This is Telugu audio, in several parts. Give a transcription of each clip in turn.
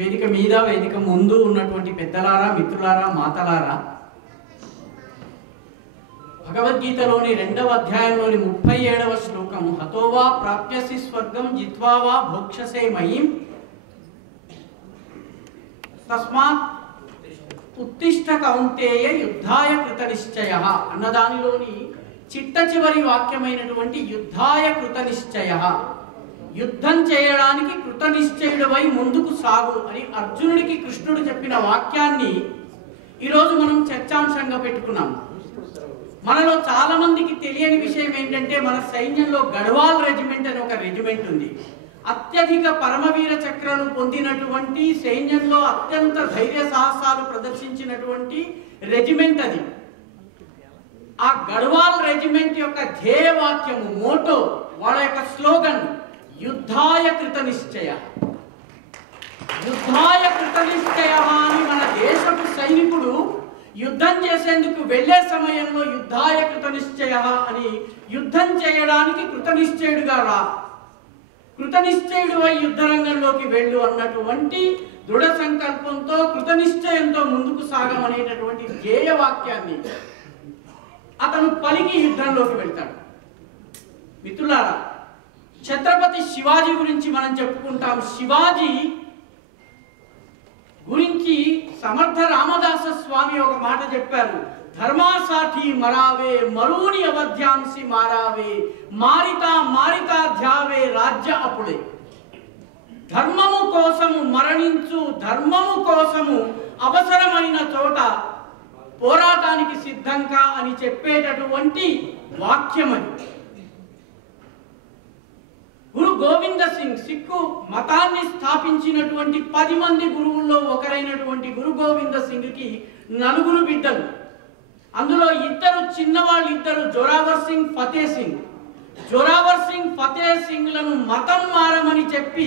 వేదిక మీద వేదిక ముందు ఉన్నటువంటి పెద్దలారా, మిత్రులారా, మాతలారా, భగవద్గీతలోని 2వ అధ్యాయంలోని 37వ శ్లోకం, హతోవా ప్రాప్యసి స్వర్గం జిత్వా వా భోక్షసే మహిం తస్మాత్ ఉత్తిష్ట కౌంతేయ యుద్ధాయ కృతనిశ్చయః అన్నదానిలోని చిట్ట చివరి వాక్యమైనటువంటి యుద్ధాయ కృతనిశ్చయః, యుద్ధం చేయడానికి కృతనిశ్చయుడవై ముందుకు సాగు అని అర్జునుడికి కృష్ణుడు చెప్పిన వాక్యాన్ని ఈరోజు మనం చర్చాంశంగా పెట్టుకున్నాం. మనలో చాలా మందికి తెలియని విషయం ఏంటంటే, మన సైన్యంలో గఢవాల్ రెజిమెంట్ అని ఒక రెజిమెంట్ ఉంది. అత్యధిక పరమవీర చక్రాలు పొందినటువంటి, సైన్యంలో అత్యంత ధైర్య సాహసాలు ప్రదర్శించినటువంటి రెజిమెంట్ అది. ఆ గఢవాల్ రెజిమెంట్ యొక్క ధ్యేయవాక్యము, మోటో, వాళ్ళ యొక్క స్లోగన్ యుద్ధాయ కృతనిశ్చయ. యుద్ధాయ కృతనిశ్చయ అని మన దేశపు సైనికుడు యుద్ధం చేసేందుకు వెళ్లే సమయంలో యుద్ధాయ కృతనిశ్చయ అని, యుద్ధం చేయడానికి కృతనిశ్చయుడుగా రా, కృతనిశ్చయుడు అయి యుద్ధరంగంలోకి వెళ్ళు అన్నటువంటి దృఢ సంకల్పంతో, కృతనిశ్చయంతో ముందుకు సాగమనేటటువంటి ధ్యేయవాక్యాన్ని అతను పలికి యుద్ధంలోకి వెళ్తాడు. మిత్రులారా, ఛత్రపతి శివాజీ గురించి మనం చెప్పుకుంటాం. శివాజీ గురించి సమర్థ రామదాస స్వామి ఒక మాట చెప్పారు, ధర్మాసాఠి మరావే మరూని అవధ్యాంసి మారావే మారితా మారితా ధ్యావే రాజ్య అప్పుడే. ధర్మము కోసము మరణించు, ధర్మము కోసము అవసరమైన చోట పోరాటానికి సిద్ధంగా అని చెప్పేటటువంటి వాక్యం అది. గురు గోవింద సింగ్ సిక్కు మతాన్ని స్థాపించినటువంటి 10 మంది గురువుల్లో ఒకరైనటువంటి గురు గోవింద సింగ్కి 4 బిడ్డలు. అందులో 2 చిన్నవాళ్ళు, 2 జోరావర్ సింగ్, ఫతే సింగ్. జోరావర్ సింగ్, ఫతే సింగ్లను మతం మారమని చెప్పి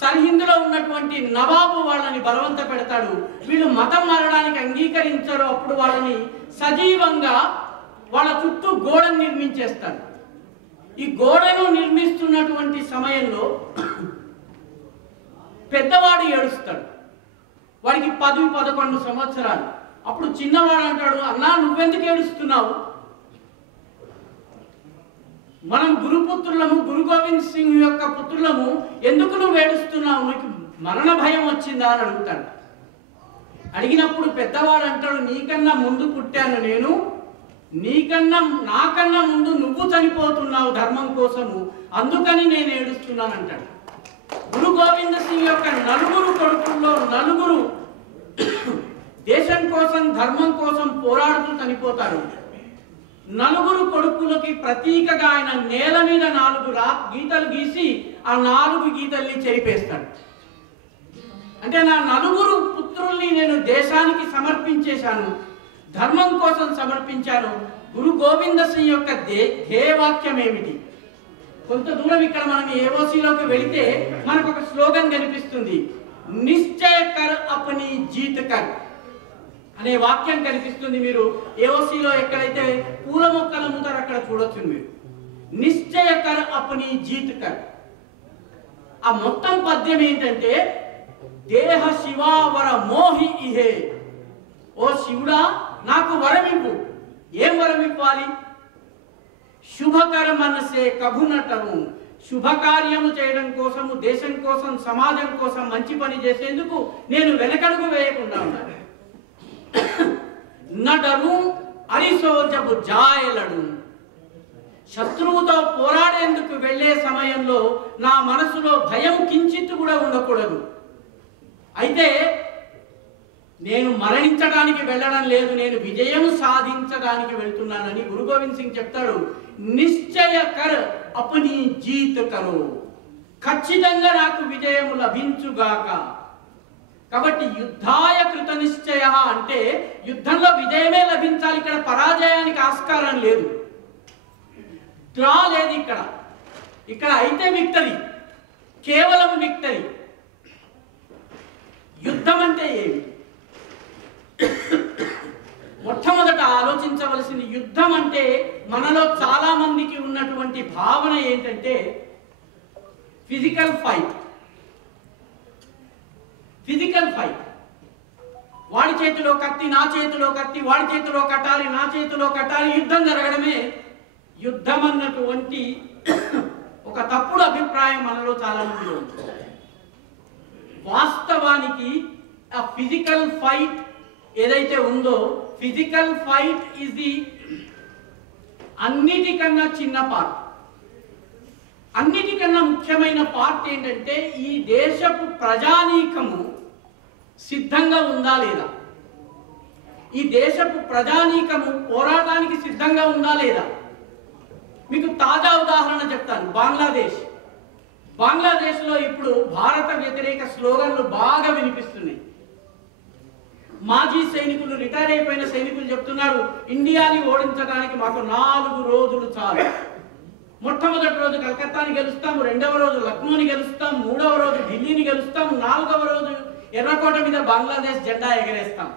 సర్హిందులో ఉన్నటువంటి నవాబు వాళ్ళని బలవంత పెడతాడు. వీళ్ళు మతం మారడానికి అంగీకరించారు. అప్పుడు వాళ్ళని సజీవంగా వాళ్ళ చుట్టూ గోడను నిర్మించేస్తాడు. ఈ గోడను నిర్మిస్తున్నటువంటి సమయంలో పెద్దవాడు ఏడుస్తాడు. వాడికి 10-11 సంవత్సరాలు. అప్పుడు చిన్నవాడు అంటాడు, అన్నా నువ్వెందుకు ఏడుస్తున్నావు? మనం గురుపుత్రులము, గురు గోవింద్ సింగ్ యొక్క పుత్రులము, ఎందుకు నువ్వు ఏడుస్తున్నావు? నీకు మరణ భయం వచ్చిందా అని అడుగుతాడు. అడిగినప్పుడు పెద్దవాడు అంటాడు, నీకన్నా ముందు పుట్టాను నేను, నాకన్నా ముందు నువ్వు చనిపోతున్నావు ధర్మం కోసము, అందుకని నేను ఏడుస్తున్నాను అంటాడు. గురు గోవింద సింగ్ యొక్క 4 కొడుకుల్లో 4 దేశం కోసం, ధర్మం కోసం పోరాడుతూ చనిపోతారు. 4 కొడుకులకి ప్రతీకగా ఆయన నేల మీద 4 గీతలు గీసి ఆ 4 గీతల్ని చెరిపేస్తాడు. అంటే నా 4 పుత్రుల్ని నేను దేశానికి సమర్పించేశాను, ధర్మం కోసం సమర్పించాను. గురు గోవింద సింగ్ యొక్క ధ్యేయవాక్యం ఏమిటి? కొంత దూరం ఇక్కడ మనం ఏఓసీలోకి వెళితే మనకు ఒక స్లోగన్ కనిపిస్తుంది, నిశ్చయ కర్ అప్నీ జీత్ కర్ అనే వాక్యం కనిపిస్తుంది. మీరు ఏఓసీలో ఎక్కడైతే పూల మొక్కలు అమ్ముతారో అక్కడ చూడొచ్చు మీరు. నిశ్చయ కర్ అప్నీ జీత్ కర్. ఆ మొత్తం పద్యం ఏంటంటే, దేహ శివావర మోహి ఇహే. ఓ శివుడా, నాకు వరమివ్వు. ఏం వరం ఇవ్వాలి? శుభకర్మనసే కభునటము. శుభకార్యము చేయడం కోసము, దేశం కోసం, సమాజం కోసం మంచి పని చేసేందుకు నేను వెనకడుగు వేయకుండా ఉన్నాను. నడరు అరిసోజబు జాయలడు. శత్రువుతో పోరాడేందుకు వెళ్లే సమయంలో నా మనసులో భయం కించిత్తు కూడా ఉండకూడదు. అయితే నేను మరణించడానికి వెళ్ళడం లేదు, నేను విజయం సాధించడానికి వెళ్తున్నానని గురు గోవింద్ సింగ్ చెప్తాడు. నిశ్చయ కర్ అప్నీ జీత్ కరో. ఖచ్చితంగా నాకు విజయం లభించుగాక. కాబట్టి యుద్ధాయ కృత నిశ్చయ అంటే యుద్ధంలో విజయమే లభించాలి. ఇక్కడ పరాజయానికి ఆస్కారం లేదు, డ్రా లేదు. ఇక్కడ అయితే విక్టరీ, కేవలం విక్టరీ. యుద్ధం అంటే ఏమి? మొట్టమొదట ఆలోచించవలసింది, యుద్ధం అంటే మనలో చాలా మందికి ఉన్నటువంటి భావన ఏంటంటే ఫిజికల్ ఫైట్. Physical fight. వాడి చేతిలో కత్తి, నా చేతిలో కత్తి, వాడి చేతిలో కట్టాలి, నా చేతిలో కట్టాలి, యుద్ధం జరగడమే యుద్ధం అన్నటువంటి ఒక తప్పుడు అభిప్రాయం మనలో చాలా మందిలో ఉంది. వాస్తవానికి ఆ ఫిజికల్ ఫైట్ ఏదైతే ఉందో, ఫిజికల్ ఫైట్ ఇస్ ది అన్నిటికన్నా చిన్న పార్ట్. అన్నిటికన్నా ముఖ్యమైన పార్ట్ ఏంటంటే ఈ దేశపు ప్రజానీకము సిద్ధంగా ఉందా లేదా, ఈ దేశపు ప్రజానీకము పోరాటానికి సిద్ధంగా ఉందా లేదా. మీకు తాజా ఉదాహరణ చెప్తాను. బంగ్లాదేశ్లో ఇప్పుడు భారత వ్యతిరేక స్లోగన్లు బాగా వినిపిస్తున్నాయి. మాజీ సైనికులు, రిటైర్ అయిపోయిన సైనికులు చెప్తున్నారు, ఇండియాని ఓడించడానికి మాకు 4 రోజులు చాలు. మొట్టమొదటి రోజు కలకత్తాని గెలుస్తాం, రెండవ రోజు లక్నోని గెలుస్తాం, మూడవ రోజు ఢిల్లీని గెలుస్తాం, 4వ రోజు ఎర్రకోట మీద బంగ్లాదేశ్ జెండా ఎగరేస్తాం.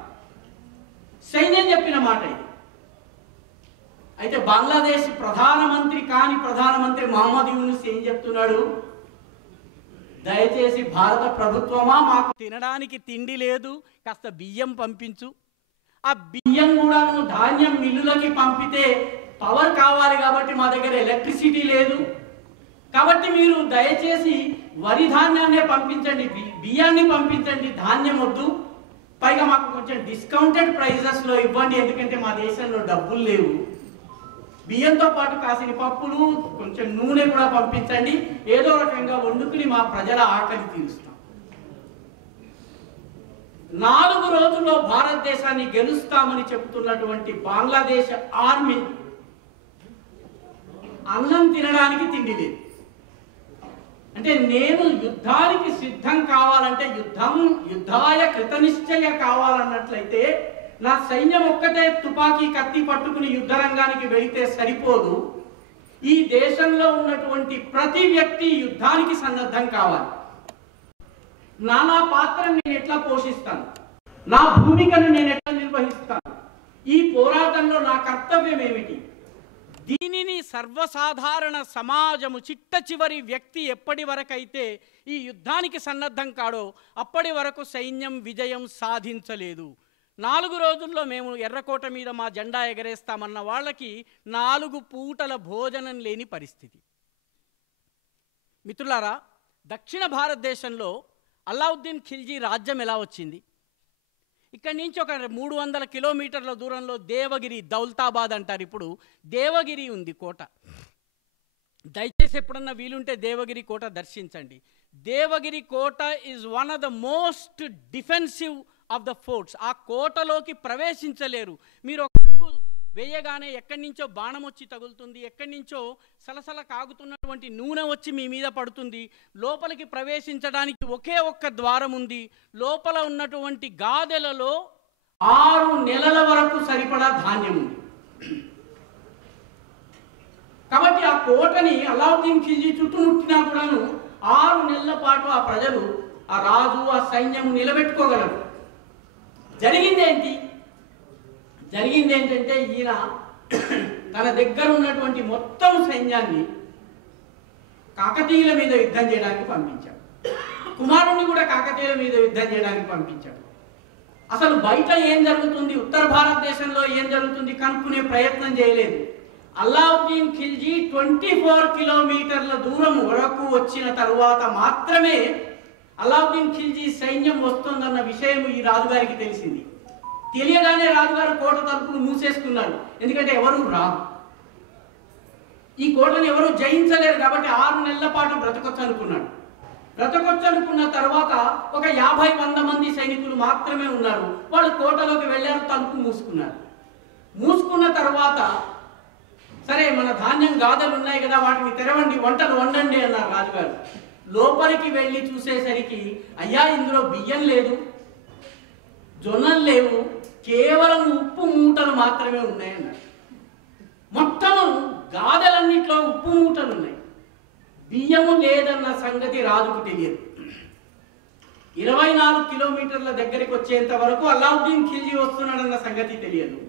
సైన్యం చెప్పిన మాట ఇది. అయితే బంగ్లాదేశ్ ప్రధానమంత్రి కాని ప్రధానమంత్రి మహమ్మద్ యూనుస్ ఏం చెప్తున్నాడు, దయచేసి భారత ప్రభుత్వమా, మాకు తినడానికి తిండి లేదు, కాస్త బియ్యం పంపించు. ఆ బియ్యం కూడా ధాన్యం మిల్లులకి పంపితే పవర్ కావాలి కాబట్టి మా దగ్గర ఎలక్ట్రిసిటీ లేదు, కాబట్టి మీరు దయచేసి వరి ధాన్యాన్నే పంపించండి, బియ్యాన్ని పంపించండి, ధాన్యం వద్దు, పైగా మాకు కొంచెం డిస్కౌంటెడ్ ప్రైజెస్లో ఇవ్వండి, ఎందుకంటే మా దేశంలో డబ్బులు లేవు, బియ్యంతో పాటు కాసిన పప్పులు, కొంచెం నూనె కూడా పంపించండి, ఏదో రకంగా వండుకుని మా ప్రజల ఆకలి తీరుస్తాం. 4 రోజుల్లో భారతదేశాన్ని గెలుస్తామని చెబుతున్నటువంటి బంగ్లాదేశ్ ఆర్మీ అన్నం తినడానికి తిండి లేదు. అంటే నేను యుద్ధానికి సిద్ధం కావాలంటే, యుద్ధాయ కృతనిశ్చయ కావాలన్నట్లయితే నా సైన్యం ఒక్కటే తుపాకీ కత్తి పట్టుకుని యుద్ధరంగానికి వెళితే సరిపోదు. ఈ దేశంలో ఉన్నటువంటి ప్రతి వ్యక్తి యుద్ధానికి సన్నద్ధం కావాలి. నా పాత్రను నేను ఎట్లా పోషిస్తాను, నా భూమికను నేను ఎట్లా నిర్వహిస్తాను, ఈ పోరాటంలో నా కర్తవ్యం ఏమిటి, దీనిని సర్వసాధారణ సమాజము చిట్ట చివరి వ్యక్తి ఎప్పటి వరకైతే ఈ యుద్ధానికి సన్నద్ధం కాడో అప్పటి వరకు సైన్యం విజయం సాధించలేదు. 4 రోజుల్లో మేము ఎర్రకోట మీద మా జెండా ఎగరేస్తామన్న వాళ్ళకి 4 పూటల భోజనం లేని పరిస్థితి. మిత్రులారా, దక్షిణ భారతదేశంలో అల్లావుద్దీన్ ఖిల్జీ రాజ్యం ఎలా వచ్చింది? ఇక్కడి నుంచి ఒక 300 కిలోమీటర్ల దూరంలో దేవగిరి, దౌలతాబాద్ అంటారు, ఇప్పుడు దేవగిరి ఉంది కోట. దయచేసి ఎప్పుడన్నా వీలుంటే దేవగిరి కోట దర్శించండి. దేవగిరి కోట is one of the most defensive of the forts. ఆ కోటలోకి ప్రవేశించలేరు. మీరు ఒక అడుగు వేయగానే ఎక్కడి నుంచో బాణం వచ్చి తగులుతుంది, ఎక్కడి నుంచో సలసల కాగుతున్నటువంటి నూనె వచ్చి మీ మీద పడుతుంది. లోపలికి ప్రవేశించడానికి ఒకే ఒక్క ద్వారం ఉంది. లోపల ఉన్నటువంటి గాదెలలో 6 నెలల వరకు సరిపడా ధాన్యం ఉంది. కాబట్టి ఆ కోటని అల్లావుద్దీన్ ఖిల్జీ చుట్టుముట్టినా కూడాను 6 నెలల పాటు ఆ ప్రజలు, ఆ రాజు, ఆ సైన్యం నిలబెట్టుకోగలరు. జరిగింది ఏంటంటే ఈయన తన దగ్గర ఉన్నటువంటి మొత్తం సైన్యాన్ని కాకతీయుల మీద యుద్ధం చేయడానికి పంపించాడు. కుమారుణ్ణి కూడా కాకతీయుల మీద యుద్ధం చేయడానికి పంపించాడు. అసలు బయట ఏం జరుగుతుంది, ఉత్తర భారతదేశంలో ఏం జరుగుతుంది కనుక్కునే ప్రయత్నం చేయలేదు. అల్లావుద్దీన్ ఖిల్జీ 24 కిలోమీటర్ల దూరం వరకు వచ్చిన తరువాత మాత్రమే అల్లావుద్దీన్ ఖిల్జీ సైన్యం వస్తుందన్న విషయం ఈ రాజుగారికి తెలిసింది. తెలియగానే రాజుగారు కోట తలుపులు మూసేసుకున్నాడు. ఎందుకంటే ఎవరు రారు, ఈ కోటను ఎవరు జయించలేరు కాబట్టి 6 నెలల పాటు బ్రతకొచ్చు అనుకున్నాడు. బ్రతకొచ్చనుకున్న తర్వాత ఒక 50-100 మంది సైనికులు మాత్రమే ఉన్నారు. వాళ్ళు కోటలోకి వెళ్ళారు, తలుపు మూసుకున్నారు. మూసుకున్న తర్వాత సరే మన ధాన్యం గాథలు ఉన్నాయి కదా, వాటిని తెరవండి, వంటలు వండండి అన్నారు రాజుగారు. లోపలికి వెళ్ళి చూసేసరికి అయ్యా ఇందులో బియ్యం లేదు, జొన్నలు లేవు, కేవలం ఉప్పు మూటలు మాత్రమే ఉన్నాయన్నారు. మొత్తము గాథలన్నిట్లో ఉప్పు మూటలు ఉన్నాయి, బియ్యము లేదన్న సంగతి రాజుకు తెలియదు. 24 కిలోమీటర్ల దగ్గరికి వచ్చేంత వరకు అల్లావుద్దీన్ ఖిల్జీ వస్తున్నాడన్న సంగతి తెలియదు.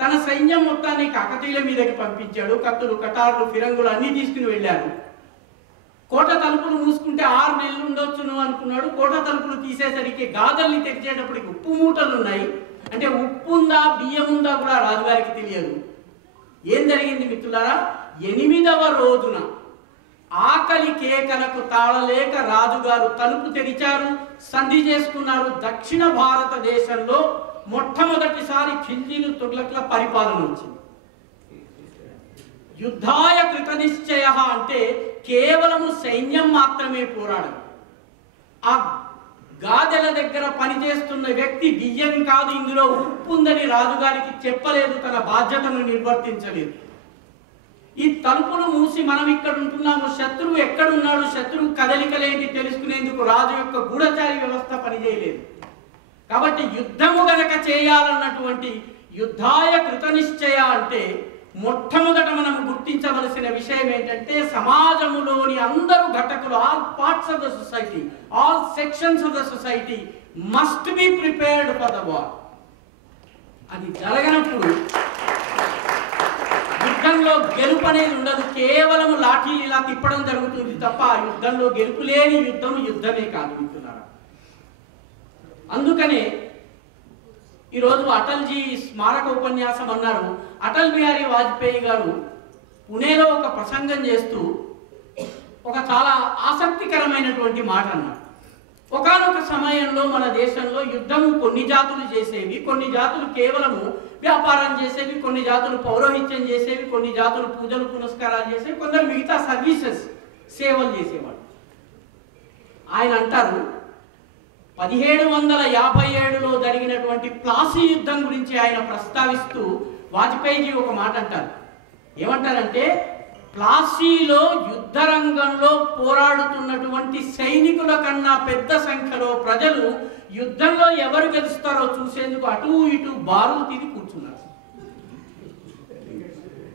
తన సైన్యం మొత్తాన్ని కాకతీయుల మీదకి పంపించాడు. కత్తులు, కటార్లు, ఫిరంగులు అన్నీ తీసుకుని వెళ్ళారు. కోట తలుపులు మూసుకుంటే 6 నెలలు ఉండొచ్చును అనుకున్నాడు. కోట తలుపులు తీసేసరికి గాదల్ని తెరిచేటప్పటికి ఉప్పు మూటలు ఉన్నాయి. అంటే ఉప్పు ఉందా బియ్యం ఉందా కూడా రాజుగారికి తెలియదు. ఏం జరిగింది మిత్రులారా? 8వ రోజున ఆకలి కేకలకు తాళలేక రాజుగారు తలుపు తెరిచారు, సంధి చేసుకున్నారు. దక్షిణ భారతదేశంలో మొట్టమొదటిసారి ఖిల్జీలు తుగ్లక్ల పరిపాలన వచ్చింది. యుద్ధాయ కృత నిశ్చయ అంటే కేవలము సైన్యం మాత్రమే పోరాడదు. ఆ గాదెల దగ్గర పనిచేస్తున్న వ్యక్తి బియ్యం కాదు, ఇందులో ఉప్పు ఉందని రాజుగారికి చెప్పలేదు, తన బాధ్యతను నిర్వర్తించలేదు. ఈ తలుపులు మూసి మనం ఇక్కడ ఉంటున్నాము, శత్రువు ఎక్కడున్నాడు, శత్రువు కదలికలేంటి తెలుసుకునేందుకు రాజు యొక్క గూఢచారి వ్యవస్థ పనిచేయలేదు. కాబట్టి యుద్ధము గనక చేయాలన్నటువంటి యుద్ధాయ కృత నిశ్చయ అంటే మొట్టమొదట మనం గుర్తించవలసిన విషయం ఏంటంటే సమాజములోని అందరూ ఘటకులు, all parts of the society, all sections of the society must be prepared for the war. అది జరగనప్పుడు యుద్ధంలో గెలుపు అనేది ఉండదు. కేవలం లాఠీలు ఇలా తిప్పడం జరుగుతుంది తప్ప యుద్ధంలో గెలుపు లేని యుద్ధం యుద్ధమే కాదు మిత్రులారా. అందుకనే ఈరోజు అటల్జీ స్మారక ఉపన్యాసం అన్నారు. అటల్ బిహారీ వాజ్పేయి గారు పుణేలో ఒక ప్రసంగం చేస్తూ ఒక చాలా ఆసక్తికరమైనటువంటి మాట అన్నారు. ఒకానొక సమయంలో మన దేశంలో యుద్ధము కొన్ని జాతులు చేసేవి, కొన్ని జాతులు కేవలము వ్యాపారం చేసేవి, కొన్ని జాతులు పౌరోహిత్యం చేసేవి, కొన్ని జాతులు పూజలు పునస్కారాలు చేసేవి, కొందరు మిగతా సర్వీసెస్ సేవలు చేసేవాళ్ళు. ఆయన అంటారు 1757లో జరిగినటువంటి ప్లాసీ యుద్ధం గురించి ఆయన ప్రస్తావిస్తూ వాజ్పేయిజీ ఒక మాట అంటారు. ఏమంటారంటే ప్లాసీలో యుద్ధ రంగంలో పోరాడుతున్నటువంటి సైనికుల కన్నా పెద్ద సంఖ్యలో ప్రజలు యుద్ధంలో ఎవరు గెలుస్తారో చూసేందుకు అటు ఇటు బారులు తిరిగి కూర్చున్నారు.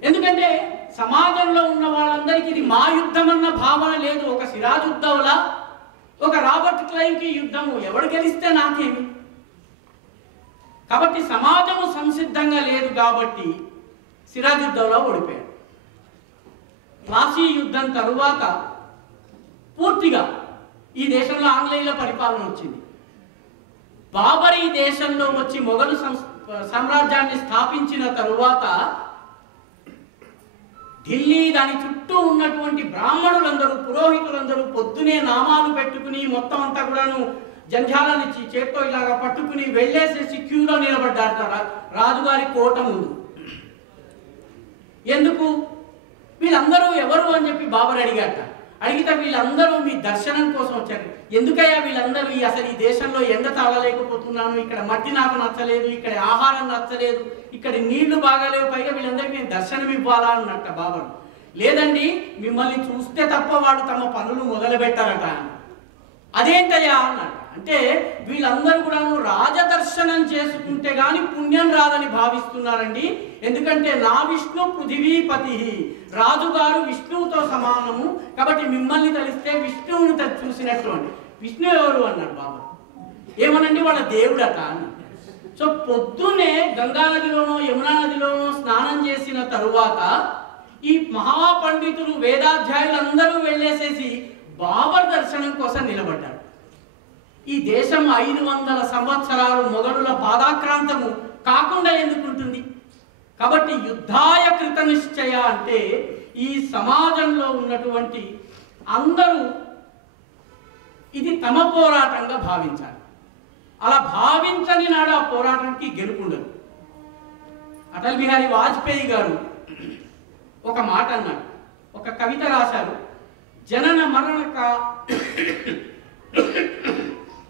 ఎందుకంటే సమాజంలో ఉన్న వాళ్ళందరికీ ఇది మా యుద్ధం అన్న భావన లేదు. ఒక సిరాజుద్దౌలా, ఒక రాబర్ట్ క్లైవ్కి యుద్ధము, ఎవడు గెలిస్తే నాకేమి. కాబట్టి సమాజము సంసిద్ధంగా లేదు కాబట్టి సిరాజుద్దౌలా ఓడిపోయాడు. ప్లాసీ యుద్ధం తరువాత పూర్తిగా ఈ దేశంలో ఆంగ్లేయుల పరిపాలన వచ్చింది. బాబర్ ఈ దేశంలో వచ్చి మొఘలు సామ్రాజ్యాన్ని స్థాపించిన తరువాత ఢిల్లీ దాని చుట్టూ ఉన్నటువంటి బ్రాహ్మణులందరూ, పురోహితులందరూ పొద్దునే నామాలు పెట్టుకుని మొత్తం అంతా కూడాను జంధ్యాలనిచ్చి చేత్తో ఇలాగా పట్టుకుని వెళ్ళేసేసి క్యూలో నిలబడ్డారు రాజుగారి కోట ముందు. ఎందుకు? వీళ్ళందరూ ఎవరు అని చెప్పి బాబర్ అడిగాట. అడిగితే వీళ్ళందరూ మీ దర్శనం కోసం వచ్చారు. ఎందుకయ్యా వీళ్ళందరూ అసలు ఈ దేశంలో ఎండ తాగలేకపోతున్నాను, ఇక్కడ మట్టి నాకు నచ్చలేదు, ఇక్కడ ఆహారం నచ్చలేదు, ఇక్కడ నీళ్లు బాగాలేవు, పైగా వీళ్ళందరికీ నేను దర్శనం ఇవ్వాలా అన్నట్ట బాబర్. లేదండి, మిమ్మల్ని చూస్తే తప్ప వాడు తమ పనులు మొదలు పెట్టారట. అదేంటయ్యా అన్నట్ట. అంటే వీళ్ళందరూ కూడా రాజదర్శనం చేసుకుంటే గాని పుణ్యం రాదని భావిస్తున్నారండి. ఎందుకంటే నా విష్ణు పృథివీపతి, రాజుగారు విష్ణువుతో సమానము, కాబట్టి మిమ్మల్ని తెలిస్తే విష్ణువుని చూసినట్టు అండి. విష్ణు ఎవరు అన్నాడు బాబా. ఏమనండి, వాళ్ళ దేవుడట అని. సో పొద్దునే గంగా నదిలోనో యమునా నదిలోనో స్నానం చేసిన తరువాత ఈ మహాపండితులు వేదాధ్యాయులందరూ వెళ్ళేసేసి బాబర్ దర్శనం కోసం నిలబడ్డారు. ఈ దేశం 500 సంవత్సరాలు మొఘలుల పాదాక్రాంతము కాకుండా ఎందుకుంటుంది? కాబట్టి యుద్ధాయ కృత నిశ్చయ అంటే ఈ సమాజంలో ఉన్నటువంటి అందరూ ఇది తమ పోరాటంగా భావించాలి. అలా భావించని నాడు ఆ పోరాటానికి గెలుపుండదు. అటల్ బిహారీ వాజ్పేయి గారు ఒక మాట అన్నాడు, ఒక కవిత రాశారు. జనన మరణ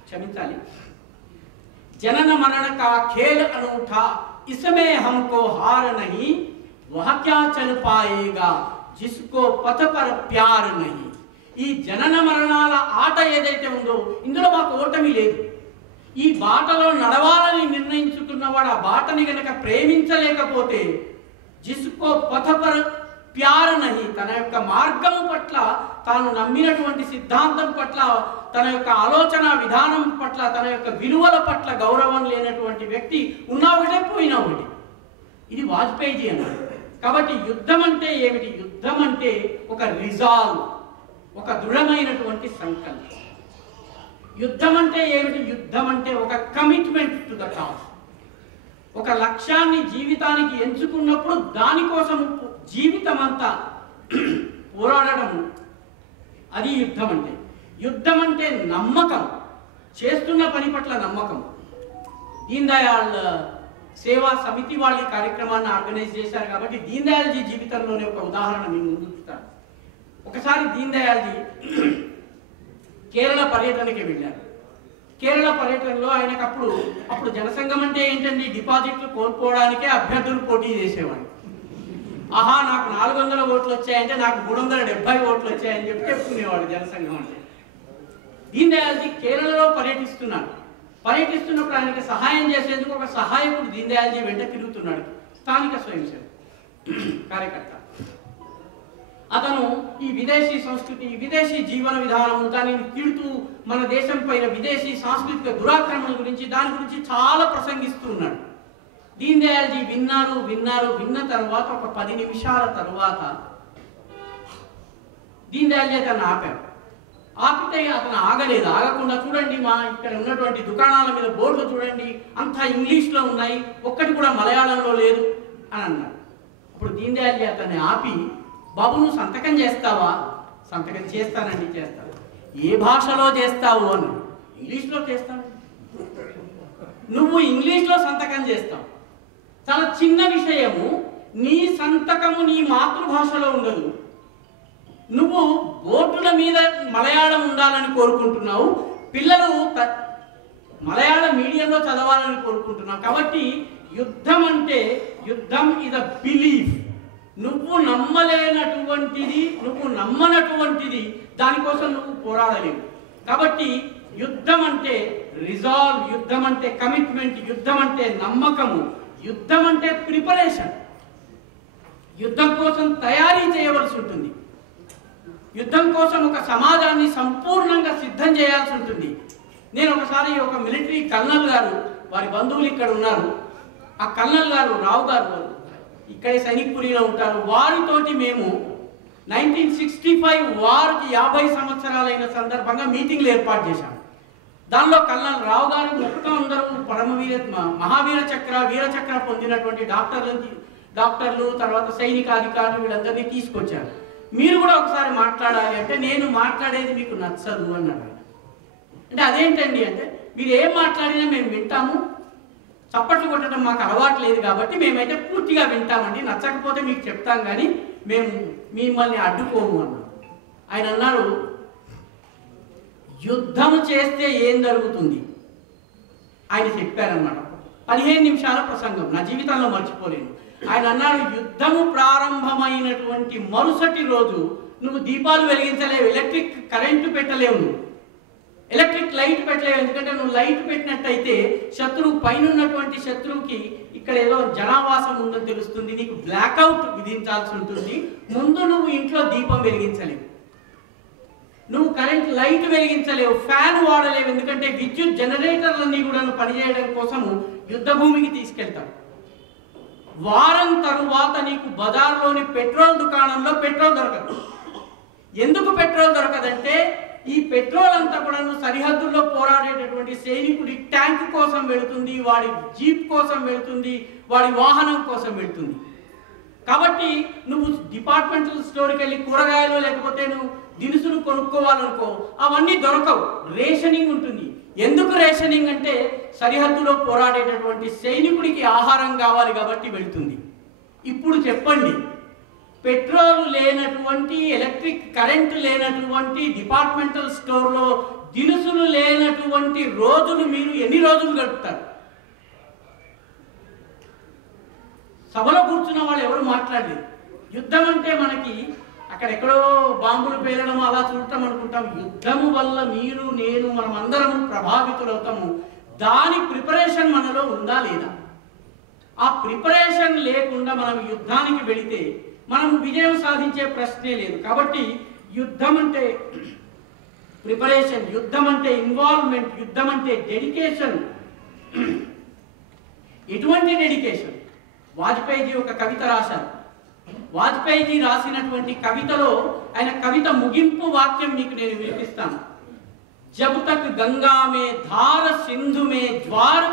क्षमिंचाली जनन मरण का खेल अनूठा, इसमें हमको हार नहीं, वह क्या चल पाएगा जिसको पथ पर प्यार नहीं. ఈ జనన మరణాల ఆట ఏదైతే ఉందో ఇందులో మాకు ఓటమి లేదు. ఈ బాటలో నడవాలని నిర్ణయించుకున్నవాడు ఆ బాటని గనక ప్రేమించలేకపోతే జిస్కో పథ పర్ ప్యార్ నహి, తన యొక్క మార్గము పట్ల, తాను నమ్మినటువంటి సిద్ధాంతం పట్ల, తన యొక్క ఆలోచన విధానం పట్ల, తన యొక్క విలువల పట్ల గౌరవం లేనటువంటి వ్యక్తి ఉన్నా ఒకటే పోయినా ఒకటి. ఇది వాజ్పేయిజీ అన్నారు. కాబట్టి యుద్ధం అంటే ఏమిటి? యుద్ధం అంటే ఒక రిజాల్వ్, ఒక దృఢమైనటువంటి సంకల్పం. యుద్ధం అంటే ఏమిటి? యుద్ధం అంటే ఒక కమిట్మెంట్ టు ద కాజ్. ఒక లక్ష్యాన్ని జీవితానికి ఎంచుకున్నప్పుడు దానికోసం జీవితం అంతా పోరాడడం, అది యుద్ధం అంటే. యుద్ధం అంటే నమ్మకం, చేస్తున్న పని పట్ల నమ్మకం. దీన్ దయాళ్ సేవా సమితి వాళ్ళ కార్యక్రమాన్ని ఆర్గనైజ్ చేశారు కాబట్టి దీన్ దయాళ్జీ జీవితంలోనే ఒక ఉదాహరణ మీ ముందు ఉంచుతాను. ఒకసారి దీన్ దయాళ్జీ కేరళ పర్యటనకి వెళ్ళారు. కేరళ పర్యటనలో ఆయనకు అప్పుడు జనసంఘం అంటే ఏంటండి, డిపాజిట్లు కోల్పోవడానికే అభ్యర్థులు పోటీ చేసేవాడు. ఆహా నాకు 400 ఓట్లు వచ్చాయంటే నాకు 370 ఓట్లు వచ్చాయని చెప్పి చెప్పుకునేవాడు జనసంఘం అంటే. దీన్ దయాళ్జీ కేరళలో పర్యటిస్తున్నప్పుడు ఆయనకి సహాయం చేసేందుకు ఒక సహాయకుడు దీన్ దయాళ్జీ వెంట తిరుగుతున్నాడు, స్థానిక స్వయం సేవక కార్యకర్త. అతను ఈ విదేశీ సంస్కృతి, ఈ విదేశీ జీవన విధానం, దానిని తిడుతూ మన దేశం పైన విదేశీ సాంస్కృతిక దురాక్రమణ గురించి, దాని గురించి చాలా ప్రసంగిస్తూ ఉన్నాడు. దీన్ దయాళ్జీ విన్న తర్వాత ఒక 10 నిమిషాల తరువాత దీన్ దయాళ్జీ అతను ఆపారు. ఆపితే అతను ఆగకుండా, చూడండి మా ఇక్కడ ఉన్నటువంటి దుకాణాల మీద బోర్డులు చూడండి, అంతా ఇంగ్లీష్లో ఉన్నాయి, ఒక్కటి కూడా మలయాళంలో లేదు అని అన్నాడు. అప్పుడు దీన్ దయాళ్జీ అతన్ని ఆపి, బాబు నువ్వు సంతకం చేస్తావా? సంతకం చేస్తానండి. చేస్తాను. ఏ భాషలో చేస్తావు అని. ఇంగ్లీష్లో చేస్తాను. నువ్వు ఇంగ్లీష్లో సంతకం చేస్తావు, చాలా చిన్న విషయము. నీ సంతకము నీ మాతృభాషలో ఉండదు. నువ్వు బోర్డుల మీద మలయాళం ఉండాలని కోరుకుంటున్నావు, పిల్లలు మలయాళ మీడియంలో చదవాలని కోరుకుంటున్నావు. కాబట్టి యుద్ధం అంటే, యుద్ధం ఇస్ అ బిలీఫ్. నువ్వు నమ్మనటువంటిది దానికోసం నువ్వు పోరాడలేవు. కాబట్టి యుద్ధం అంటే రిజాల్వ్, యుద్ధం అంటే కమిట్మెంట్, యుద్ధం అంటే నమ్మకము, యుద్ధం అంటే ప్రిపరేషన్. యుద్ధం కోసం తయారీ చేయవలసి ఉంటుంది. యుద్ధం కోసం ఒక సమాజాన్ని సంపూర్ణంగా సిద్ధం చేయాల్సి ఉంటుంది. నేను ఒకసారి ఒక మిలిటరీ కల్నల్ గారు, వారి బంధువులు ఇక్కడ ఉన్నారు, ఆ కల్నల్ గారు రావు గారు ఇక్కడే సైనిక్పురిలో ఉంటారు. వారితోటి మేము 1965 వారికి 50 సంవత్సరాలైన సందర్భంగా మీటింగ్లు ఏర్పాటు చేశాం. దానిలో కల్నల్ రావు గారు మొత్తం అందరూ మహావీర చక్ర, వీరచక్ర పొందినటువంటి డాక్టర్లు, తర్వాత సైనికాధికారులు, వీళ్ళందరినీ తీసుకొచ్చారు. మీరు కూడా ఒకసారి మాట్లాడాలి అంటే, నేను మాట్లాడేది మీకు నచ్చదు అన్నాడు. అంటే అదేంటండి అంటే, మీరు ఏం మాట్లాడినా మేము వింటాము, చప్పట్లు కొట్టడం మాకు అలవాటు లేదు కాబట్టి మేమైతే పూర్తిగా వింటామండి, నచ్చకపోతే మీకు చెప్తాం కానీ మేము మిమ్మల్ని అడ్డుకోము అన్నాం. ఆయన అన్నారు, యుద్ధం చేస్తే ఏం జరుగుతుంది ఆయన చెప్పారన్నమాట. 15 నిమిషాల ప్రసంగం, నా జీవితంలో మర్చిపోలేను. ఆయన అన్నాడు, యుద్ధము ప్రారంభమైనటువంటి మరుసటి రోజు నువ్వు దీపాలు వెలిగించలేవు, ఎలక్ట్రిక్ కరెంటు పెట్టలేవు, ఎలక్ట్రిక్ లైట్ పెట్టలేవు. ఎందుకంటే నువ్వు లైట్ పెట్టినట్టయితే శత్రువు పైన ఉన్నటువంటి శత్రువుకి ఇక్కడ ఏదో జనావాసం ఉందని తెలుస్తుంది, నీకు బ్లాక్అవుట్ విధించాల్సి ఉంటుంది. ముందు నువ్వు ఇంట్లో దీపం వెలిగించలేవు, నువ్వు కరెంట్ లైట్ వెలిగించలేవు, ఫ్యాన్ వాడలేవు. ఎందుకంటే విద్యుత్ జనరేటర్లన్నీ కూడా పనిచేయడం కోసము యుద్ధ భూమికి తీసుకెళ్తావు. వారం తరువాత నీకు బజార్లోని పెట్రోల్ దుకాణంలో పెట్రోల్ దొరకదు. ఎందుకు పెట్రోల్ దొరకదంటే, ఈ పెట్రోల్ అంతా కూడా సరిహద్దుల్లో పోరాడేటటువంటి సైనికుడి ట్యాంక్ కోసం వెళుతుంది, వాడి జీప్ కోసం వెళుతుంది, వాడి వాహనం కోసం వెళుతుంది. కాబట్టి నువ్వు డిపార్ట్మెంటల్ స్టోర్కి వెళ్ళి కూరగాయలు లేకపోతే నువ్వు దినుసులు కొనుక్కోవాలనుకో, అవన్నీ దొరకవు, రేషనింగ్ ఉంటుంది. ఎందుకు రేషనింగ్ అంటే, సరిహద్దులో పోరాడేటటువంటి సైనికుడికి ఆహారం కావాలి కాబట్టి వెళుతుంది. ఇప్పుడు చెప్పండి, పెట్రోల్ లేనటువంటి, ఎలక్ట్రిక్ కరెంట్ లేనటువంటి, డిపార్ట్మెంటల్ స్టోర్లో దినుసులు లేనటువంటి రోజులు మీరు ఎన్ని రోజులు గడుపుతారు? సభలో కూర్చున్న వాళ్ళు ఎవరు మాట్లాడలేదు. యుద్ధం అంటే మనకి అక్కడెక్కడో బాంబులు పేలడం అలా చూడటం అనుకుంటాం. యుద్ధము వల్ల మీరు, నేను, మనం అందరము ప్రభావితులవుతాము. దాని ప్రిపరేషన్ మనలో ఉందా లేదా? ఆ ప్రిపరేషన్ లేకుండా మనం యుద్ధానికి వెళితే మనం విజయం సాధించే ప్రశ్నే లేదు. కాబట్టి యుద్ధం అంటే ప్రిపరేషన్, యుద్ధం అంటే ఇన్వాల్వ్మెంట్, యుద్ధం అంటే డెడికేషన్. ఎటువంటి డెడికేషన్? వాజ్పేయిజీ ఒక కవిత రాశారు, వాజ్పేయిజీ రాసినటువంటి కవితలో ఆయన కవిత ముగింపు వాక్యం మీకు నేను వినిపిస్తాను. జబ్ తక్ గంగా మే ధార సింధు మే జ్వార్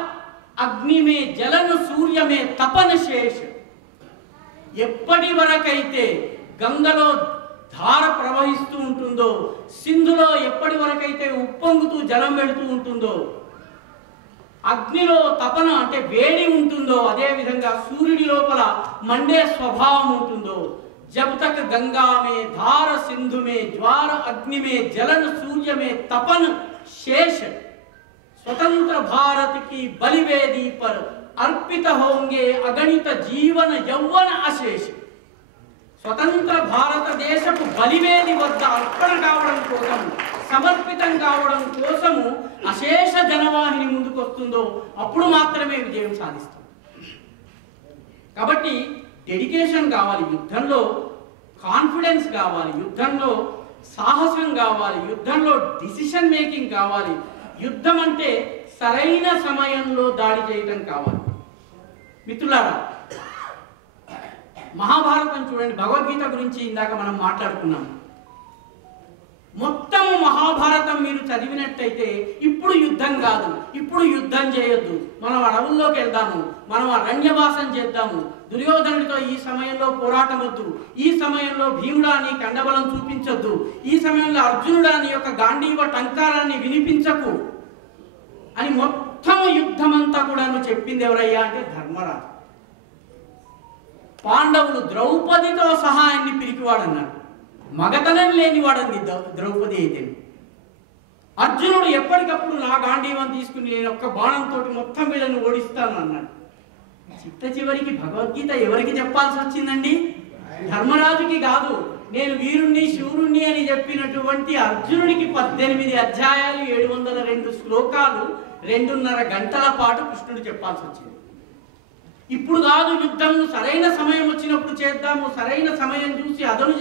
అగ్ని మే జలను సూర్య మే తపన శేష. ఎప్పటి వరకైతే గంగలో ధార ప్రవహిస్తూ ఉంటుందో, సింధులో ఎప్పటి వరకైతే ఉప్పొంగుతూ జలం వెళుతూ ఉంటుందో, అగ్నిలో తపన అంటే వేడి ఉంటుందో, అదే విధంగా సూర్యుడి లోపల మండే స్వభావం ఉంటుందో, జబ్ తక్ గంగా మే ధార సింధు మే జ్వార అగ్ని మే జలన సూర్య మే తపన शेष स्वतंत्र भारत की बलिवेदी पर अर्पित होंगे अगणित जीवन यौवन अशेष. స్వతంత్ర భారతదేశపు బలివేది వద్ద అర్పణ కావడం కోసం, సమర్పితం కావడం కోసము అశేష జనవాహిని ముందుకు వస్తుందో అప్పుడు మాత్రమే విజయం సాధిస్తుంది. కాబట్టి డెడికేషన్ కావాలి, యుద్ధంలో కాన్ఫిడెన్స్ కావాలి, యుద్ధంలో సాహసం కావాలి, యుద్ధంలో డిసిషన్ మేకింగ్ కావాలి. యుద్ధం అంటే సరైన సమయంలో దాడి చేయటం కావాలి. మిత్రులారా, మహాభారతం చూడండి, భగవద్గీత గురించి ఇందాక మనం మాట్లాడుకున్నాం. మొత్తం మహాభారతం మీరు చదివినట్టయితే ఇప్పుడు యుద్ధం కాదు, ఇప్పుడు యుద్ధం చేయొద్దు, మనం అడవుల్లోకి వెళ్దాము, మనం అరణ్యవాసం చేద్దాము, దుర్యోధనుడితో ఈ సమయంలో పోరాటం వద్దు, ఈ సమయంలో భీముడాని కండబలం చూపించొద్దు, ఈ సమయంలో అర్జునుడాని యొక్క గాంధీవ టంకారాన్ని వినిపించకు అని మొత్తం యుద్ధమంతా కూడా చెప్పింది ఎవరయ్యా అంటే ధర్మరాజు. పాండవులు ద్రౌపదితో సహాయాన్ని పిరికివాడన్నారు, మగతనం లేనివాడంది ద్రౌపది అయితే. అర్జునుడు ఎప్పటికప్పుడు నా గాంధీవం తీసుకుని నేను ఒక్క బాణంతో మొత్తం వీళ్ళని ఓడిస్తాను అన్నాడు. చిట్ట చివరికి భగవద్గీత ఎవరికి చెప్పాల్సి వచ్చిందండి? ధర్మరాజుకి కాదు. నేను వీరుణ్ణి శూరుణ్ణి అని చెప్పినటువంటి అర్జునుడికి 18 అధ్యాయాలు 702 శ్లోకాలు 2.5 గంటల పాటు కృష్ణుడు చెప్పాల్సి వచ్చింది. ఇప్పుడు కాదు యుద్ధం, సరైన సమయం వచ్చినప్పుడు చేద్దాము, సరైన సమయం చూసి అదను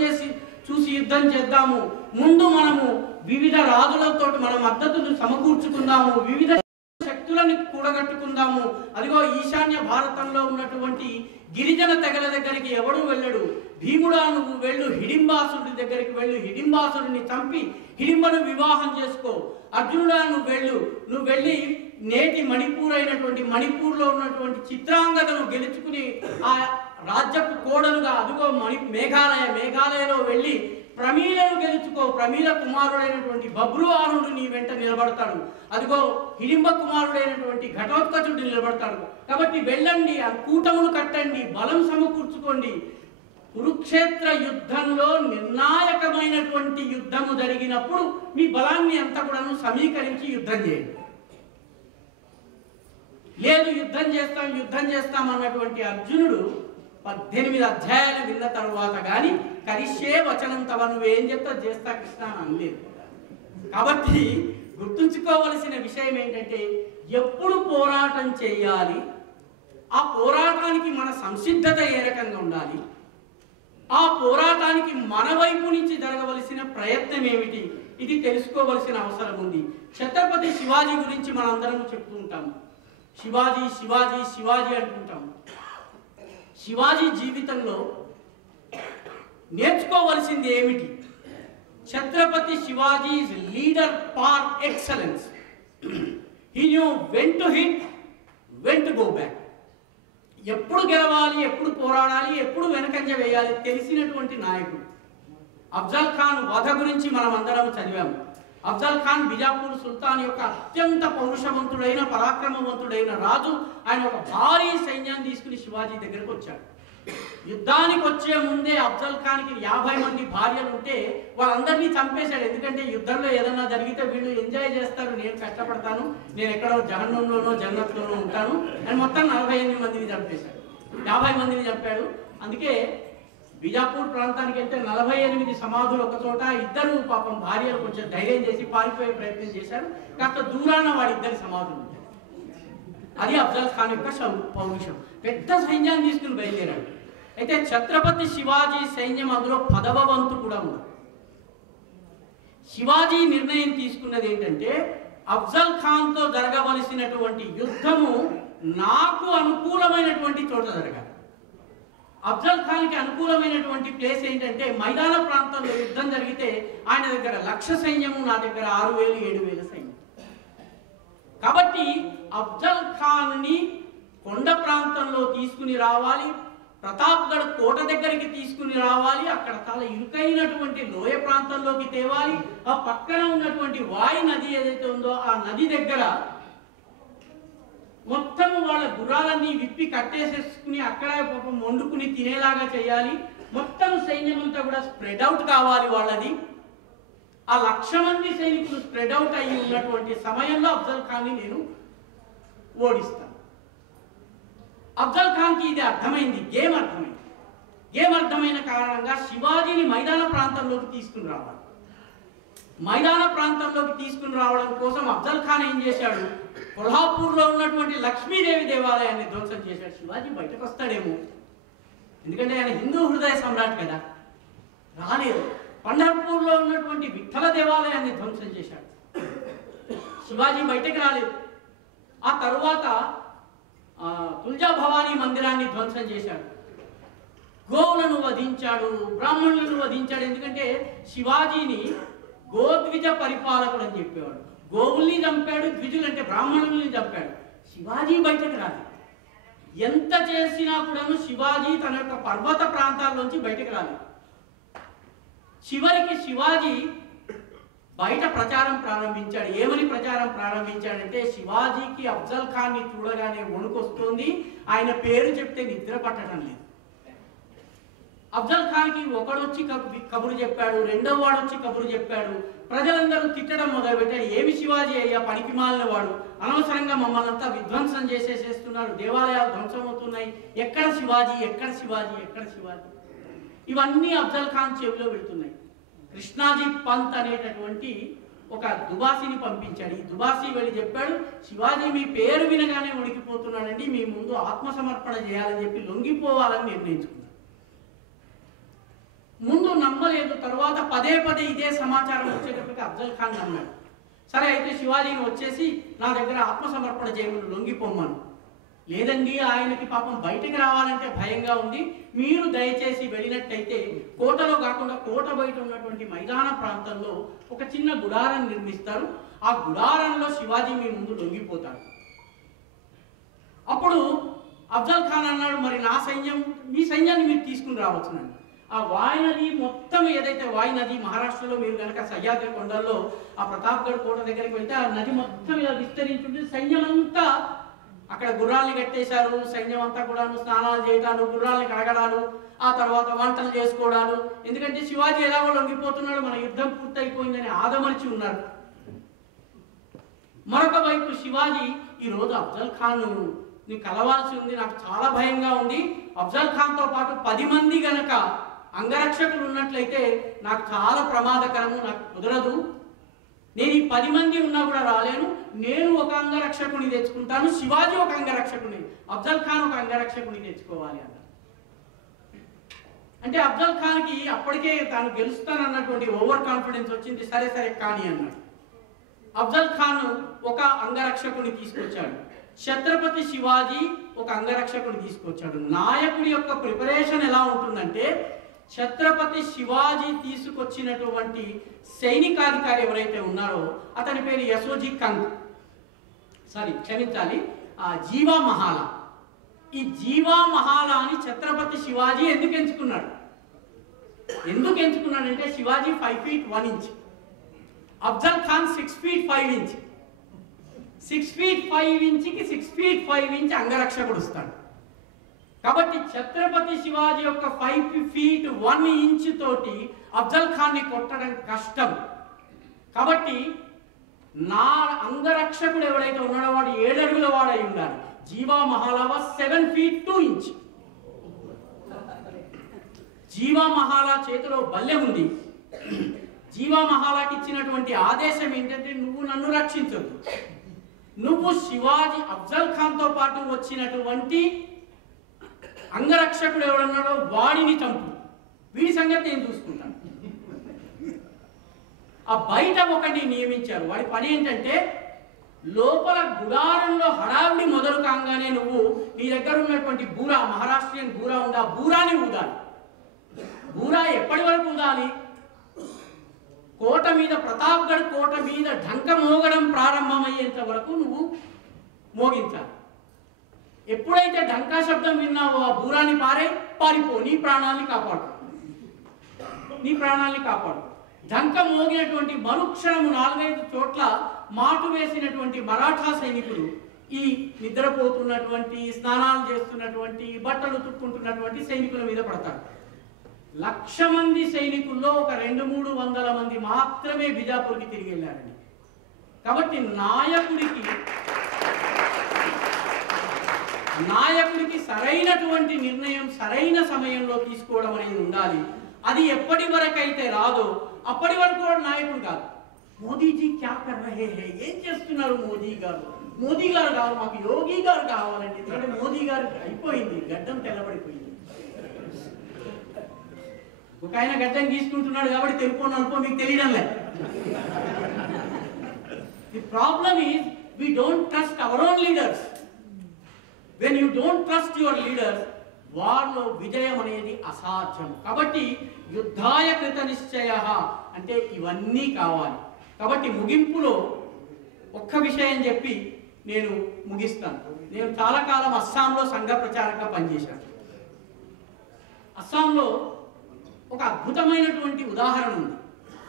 చూసి యుద్ధం చేద్దాము, ముందు మనము వివిధ రాజులతో మన మద్దతును సమకూర్చుకుందాము, వివిధ శక్తులను కూడగట్టుకుందాము. అదిగో ఈశాన్య భారతంలో ఉన్నటువంటి గిరిజన తెగల దగ్గరికి ఎవడు వెళ్ళడు, భీముడా నువ్వు వెళ్ళు, హిడింబాసుడి దగ్గరికి వెళ్ళు, హిడింబాసుడిని చంపి హిడింబను వివాహం చేసుకో. అర్జునుడా నువ్వు వెళ్ళి నేటి మణిపూర్ అయినటువంటి మణిపూర్లో ఉన్నటువంటి చిత్రాంగదను గెలుచుకుని ఆ రాజ్యపు కోడలుగా అదిగో మేఘాలయలో వెళ్ళి ప్రమీలను గెలుచుకో. ప్రమీల కుమారుడైనటువంటి బబ్రువాహనుడు నీ వెంట నిలబడతాడు, అదిగో హిడింబ కుమారుడైనటువంటి ఘటోత్కచుడు నిలబడతాడు. కాబట్టి వెళ్ళండి, ఆ కూటమును కట్టండి, బలం సమకూర్చుకోండి. కురుక్షేత్ర యుద్ధంలో నిర్ణాయకమైనటువంటి యుద్ధము జరిగినప్పుడు మీ బలాన్ని అంతా కూడా సమీకరించి యుద్ధం చేయండి. లేదు యుద్ధం చేస్తాం అన్నటువంటి అర్జునుడు 18 అధ్యాయాలు విన్న తరువాత కానీ కరిష్యే వచనం తవ, నువ్వేం చెప్తా చేస్తా కృష్ణ అని అనలేదు. కాబట్టి గుర్తుంచుకోవలసిన విషయం ఏంటంటే ఎప్పుడు పోరాటం చేయాలి, ఆ పోరాటానికి మన సంసిద్ధత ఏ రకంగా ఉండాలి, ఆ పోరాటానికి మన వైపు నుంచి జరగవలసిన ప్రయత్నం ఏమిటి, ఇది తెలుసుకోవలసిన అవసరం ఉంది. ఛత్రపతి శివాజీ గురించి మనందరం చెప్తూ ఉంటాము, శివాజీ శివాజీ శివాజీ అంటుంటాము. శివాజీ జీవితంలో నేర్చుకోవలసింది ఏమిటి? Chhatrapati Shivaji is leader for excellence. He knew when to hit, when to go back. ఎప్పుడు గెలవాలి, ఎప్పుడు పోరాడాలి, ఎప్పుడు వెనకంజ వేయాలి తెలిసినటువంటి నాయకుడు. అఫ్జల్ ఖాన్ వధ గురించి మనం అందరం చదివాము. అఫ్జల్ ఖాన్ బిజాపూర్ సుల్తాన్ యొక్క అత్యంత పౌరుషవంతుడైన పరాక్రమవంతుడైన రాజు. ఆయన ఒక భారీ సైన్యాన్ని తీసుకుని శివాజీ దగ్గరకు వచ్చాడు. యుద్ధానికి వచ్చే ముందే అఫ్జల్ ఖాన్కి 50 మంది భార్యలు ఉంటే వాళ్ళందరినీ చంపేశాడు. ఎందుకంటే యుద్ధంలో ఏదన్నా జరిగితే వీళ్ళు ఎంజాయ్ చేస్తారు, నేను కష్టపడతాను, నేను ఎక్కడో జహన్నంలోనో జన్నత్లోనో ఉంటాను అని మొత్తం 48 మందిని చంపేశాడు, 50 మందిని చంపాడు. అందుకే బిజాపూర్ ప్రాంతానికి వెళ్తే 48 సమాధులు ఒక చోట. ఇద్దరు పాపం భార్యలు కొంచెం ధైర్యం చేసి పారిపోయే ప్రయత్నం చేశారు. కాస్త దూరాన వాడిద్దరి సమాధులు. అది అఫ్జల్ ఖాన్ యొక్క పౌరుషం. పెద్ద సైన్యాన్ని తీసుకుని బయలుదేరాడు. అయితే ఛత్రపతి శివాజీ సైన్యం అందులో 10వ వంతు కూడా ఉంది. శివాజీ నిర్ణయం తీసుకున్నది ఏంటంటే అఫ్జల్ ఖాన్తో జరగవలసినటువంటి యుద్ధము నాకు అనుకూలమైనటువంటి చోట జరగాలి. అఫ్జల్ ఖాన్కి అనుకూలమైనటువంటి ప్లేస్ ఏంటంటే మైదాన ప్రాంతంలో యుద్ధం జరిగితే ఆయన దగ్గర 1,00,000 సైన్యము, నా దగ్గర 6,000 7,000 సైన్యం. కాబట్టి అఫ్జల్ ఖాన్ని కొండ ప్రాంతంలో తీసుకుని రావాలి, ప్రతాప్గఢ్ కోట దగ్గరికి తీసుకుని రావాలి, అక్కడ చాలా ఇరుకైనటువంటి లోయ ప్రాంతంలోకి తేవాలి. ఆ పక్కన ఉన్నటువంటి వాయి నది ఏదైతే ఉందో ఆ నది దగ్గర మొత్తం వాళ్ళ గుర్రాలన్నీ విప్పి కట్టేసేసుకుని అక్కడే పాపం వండుకుని తినేలాగా చేయాలి. మొత్తం సైన్యం అంతా కూడా స్ప్రెడ్ అవుట్ కావాలి వాళ్ళది. ఆ 1,00,000 మంది సైనికులు స్ప్రెడ్ అవుట్ అయ్యి ఉన్నటువంటి సమయంలో అఫ్జల్ ఖాన్ని నేను ఓడిస్తాను. అఫ్జల్ ఖాన్కి ఇది అర్థమైంది, గేమ్ అర్థమైంది. గేమ్ అర్థమైన కారణంగా శివాజీని మైదాన ప్రాంతంలోకి తీసుకుని రావాలి. మైదాన ప్రాంతంలోకి తీసుకుని రావడం కోసం అఫ్జల్ ఖాన్ ఏం చేశాడు, కొల్హాపూర్లో ఉన్నటువంటి లక్ష్మీదేవి దేవాలయాన్ని ధ్వంసం చేశాడు. శివాజీ బయటకు వస్తాడేమో, ఎందుకంటే ఆయన హిందూ హృదయ సమ్రాట్ కదా, రాలేదు. పంఢర్పూర్లో ఉన్నటువంటి విఠల దేవాలయాన్ని ధ్వంసం చేశాడు. శివాజీ బయటకు రాలేదు. ఆ తరువాత తుల్జా భవానీ మందిరాన్ని ధ్వంసం చేశాడు. గోవులను వధించాడు, బ్రాహ్మణులను వధించాడు. ఎందుకంటే శివాజీని గోద్విజ పరిపాలకుడు అని చెప్పేవాడు. గోవుల్ని చంపాడు, ద్విజులు అంటే బ్రాహ్మణుల్ని చంపాడు. శివాజీ బయటకు రాలేదు. ఎంత చేసినా కూడాను శివాజీ తన యొక్క పర్వత ప్రాంతాల్లోంచి బయటకు రాలేదు. చివరికి శివాజీ బయట ప్రచారం ప్రారంభించాడు. ఏమని ప్రచారం ప్రారంభించాడంటే, శివాజీకి అఫ్జల్ ఖాన్ని చూడగానే వణుకొస్తుంది, ఆయన పేరు చెప్తే నిద్ర పట్టడం లేదు. అఫ్జల్ ఖాన్కి ఒకడొచ్చి కబురు చెప్పాడు, రెండో వాడు వచ్చి కబురు చెప్పాడు. ప్రజలందరూ తిట్టడం మొదలుపెట్టాడు. ఏమి శివాజీ అయ్యా, పనికి మాలిన వాడు, అనవసరంగా మమ్మల్ని అంతా విధ్వంసం చేసేసేస్తున్నాడు, దేవాలయాలు ధ్వంసం అవుతున్నాయి, ఎక్కడ శివాజీ, ఎక్కడ శివాజీ, ఎక్కడ శివాజీ. ఇవన్నీ అఫ్జల్ ఖాన్ చెవిలో పెడుతున్నాయి. కృష్ణాజీ పంత్ అనేటటువంటి ఒక దుబాసిని పంపించాడు. ఈ దుబాసి వెళ్ళి చెప్పాడు, శివాజీ మీ పేరు వినగానే వణికిపోతున్నాడండి, మీ ముందు ఆత్మసమర్పణ చేయాలని చెప్పి లొంగిపోవాలని నిర్ణయించుకున్నాడు. ముందు నమ్మలేదు, తర్వాత పదే పదే ఇదే సమాచారం వచ్చేటప్పటికి అఫ్జల్ ఖాన్ నమ్మాడు. సరే అయితే శివాజీని వచ్చేసి నా దగ్గర ఆత్మసమర్పణ చేయమని లొంగిపోమ్మను. లేదండి, ఆయనకి పాపం బయటకు రావాలంటే భయంగా ఉంది, మీరు దయచేసి వెళ్ళినట్టయితే కోటలో కాకుండా కోట బయట ఉన్నటువంటి మైదాన ప్రాంతంలో ఒక చిన్న గుడారం నిర్మిస్తారు, ఆ గుడారంలో శివాజీ మీ ముందు లొంగిపోతాడు. అప్పుడు అఫ్జల్ ఖాన్ అన్నాడు, మరి నా సైన్యం, మీ సైన్యాన్ని మీరు తీసుకుని రావచ్చునండి. ఆ వాయి నది మొత్తం ఏదైతే వాయి నది మహారాష్ట్రలో మీరు కనుక సహ్యాద్రి కొండల్లో ఆ ప్రతాప్గఢ్ కోట దగ్గరికి వెళ్తే ఆ నది మొత్తం ఇలా విస్తరించుంటుంది. సైన్యం అంతా అక్కడ గుర్రాల్ని కట్టేశారు. సైన్యం అంతా కూడా స్నానాలు చేయడాలు, గుర్రాల్ని కడగడాలు, ఆ తర్వాత వంటలు చేసుకోవడాలు. ఎందుకంటే శివాజీ ఎలాగో లొంగిపోతున్నాడు, మన యుద్ధం పూర్తయిపోయిందని ఆదమర్చి ఉన్నారు. మరొక వైపు శివాజీ ఈరోజు అఫ్జల్ ఖాన్ ని కలవాల్సి ఉంది, నాకు చాలా భయంగా ఉంది, అఫ్జల్ ఖాన్తో పాటు 10 మంది గనక అంగరక్షకులు ఉన్నట్లయితే నాకు చాలా ప్రమాదకరము, నాకు కుదరదు, నేను ఈ 10 మంది ఉన్నా కూడా రాలేను, నేను ఒక అంగరక్షకుని తెచ్చుకుంటాను, శివాజీ ఒక అంగరక్షకుని, అఫ్జల్ ఖాన్ ఒక అంగరక్షకుని తెచ్చుకోవాలి అన్న. అంటే అఫ్జల్ ఖాన్కి అప్పటికే తాను గెలుస్తానన్నటువంటి ఓవర్ కాన్ఫిడెన్స్ వచ్చింది. సరే సరే కానీ అన్నాడు. అఫ్జల్ ఖాన్ ఒక అంగరక్షకుని తీసుకొచ్చాడు, ఛత్రపతి శివాజీ ఒక అంగరక్షకుని తీసుకొచ్చాడు. నాయకుడి యొక్క ప్రిపరేషన్ ఎలా ఉంటుందంటే, ఛత్రపతి శివాజీ తీసుకొచ్చినటువంటి సైనికాధికారి ఎవరైతే ఉన్నారో అతని పేరు యశోజీ కంగ్, క్షమించాలి, జీవా మహాలా. ఈ జీవా మహాలా అని ఛత్రపతి శివాజీ ఎందుకు ఎంచుకున్నాడంటే Shivaji 5 feet 1 inch, Afzal Khan 6 feet 5 inch. 6 feet 5 inchకి 6 feet 5 inch అంగరక్షకుడు వస్తాడు. కాబట్టి ఛత్రపతి శివాజీ యొక్క 5 feet 1 inch తోటి అఫ్జల్ ఖాన్ని కొట్టడం కష్టం. కాబట్టి నా అంగరక్షకుడు ఎవడైతే ఉన్నాడో వాడు 7 అడుగుల వాడై ఉండాలి. జీవా మహాలా 7 feet 2 inch. జీవా మహాలా చేతిలో బల్లెం ఉంది. జీవా మహాలాకి ఇచ్చినటువంటి ఆదేశం ఏంటంటే, నువ్వు నన్ను రక్షించదు, నువ్వు శివాజీ అఫ్జల్ ఖాన్తో పాటు వచ్చినటువంటి అంగరక్షకుడు ఎవడన్నాడో వాడిని చంపు, వీడి సంగతి నేను చూసుకుంటాను. ఆ బయట ఒకరిని నియమించారు. వాడి పని ఏంటంటే లోపల గుడారంలో హడావిడి మొదలు కాగానే నువ్వు నీ దగ్గర ఉన్నటువంటి బూరా, మహారాష్ట్రియన్ బూరా ఉంది, ఆ బూరాని ఊదాలి. బూరా ఎప్పటి వరకు ఊదాలి? కోట మీద, ప్రతాప్గఢ్ కోట మీద ఢంక మోగడం ప్రారంభమయ్యేంత వరకు నువ్వు మోగించాలి. ఎప్పుడైతే ఢంకా శబ్దం విన్నావో ఆ బూరాన్ని పారిపో, నీ ప్రాణాన్ని కాపాడు, నీ ప్రాణాన్ని కాపాడు. ఢంక మోగినటువంటి మరుక్షణము 4-5 చోట్ల మాటు వేసినటువంటి మరాఠా సైనికులు ఈ నిద్రపోతున్నటువంటి, స్నానాలు చేస్తున్నటువంటి, బట్టలు తుక్కుంటున్నటువంటి సైనికుల మీద పడతారు. 1,00,000 మంది సైనికుల్లో ఒక 200-300 మంది మాత్రమే బిజాపూర్కి తిరిగి వెళ్ళారండి. కాబట్టి నాయకుడికి సరైనటువంటి నిర్ణయం సరైన సమయంలో తీసుకోవడం అనేది ఉండాలి. అది ఎప్పటి వరకు అయితే రాదో అప్పటి వరకు కూడా నాయకుడు కాదు. మోదీజీ క్యా కర్ రహే హై, ఏం చేస్తున్నారు మోదీ గారు? మోదీ గారు కావాలి, మాకు యోగి గారు కావాలండి. ఎందుకంటే మోదీ గారు అయిపోయింది, గడ్డం తెల్లబడిపోయింది. ఒక ఆయన గడ్డం గీసుకుంటున్నాడు కాబట్టి తెలుపు నలుపు మీకు తెలియడం లేదు. The problem is we don't trust our own leaders. When you don't trust your leaders, వారిలో విజయం అనేది అసాధ్యం. కాబట్టి యుద్ధాయ కృత నిశ్చయ అంటే ఇవన్నీ కావాలి. కాబట్టి ముగింపులో ఒక్క విషయం చెప్పి నేను ముగిస్తాను. నేను చాలా కాలం అస్సాంలో సంఘ ప్రచారంగా పనిచేశాను. అస్సాంలో ఒక అద్భుతమైనటువంటి ఉదాహరణ ఉంది.